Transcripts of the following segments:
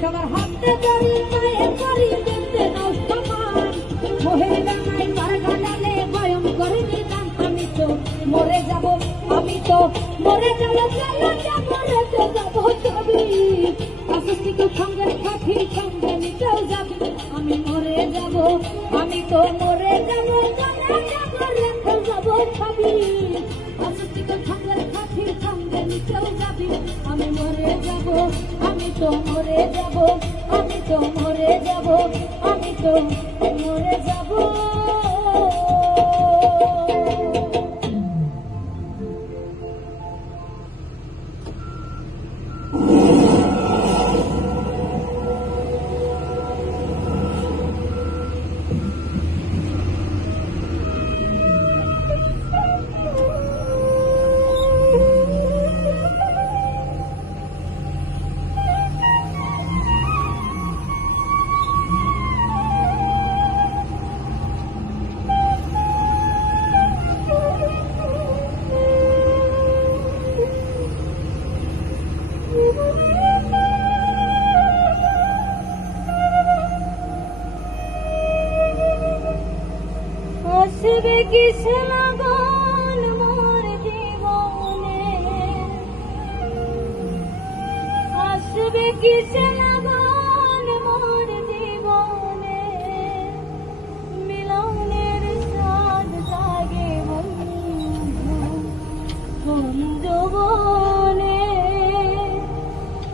সবার হাতে ধরি পায়ে করি দেখতে নষ্ট মান মোহের ডানায় কারগা ডালে বয়ম করে নিলাম আমি তো মরে যাব চলো যাব রেখে যাব ছবি আসস্তিকে সঙ্গের সাথী সঙ্গে নিতেও যাবি আমি মরে যাব আমি তো মরে যাব রেখে যাব ছবি আসস্তিকে সঙ্গের সাথী সঙ্গে নিতেও যাবি আমি মরে যাব আমি তো মরে যাব আমি তো মরে যাব আমি তো মরে যাব আসবে কিসে লাগন মোর জীবনে আসবে কিসে লাগন মোর জীবনে মিলনের স্বাদ জাগে কোন যৌবনে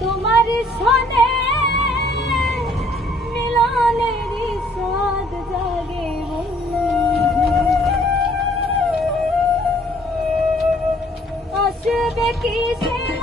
তোমার সনে মিলনের স্বাদ জাগে আসবে কিসে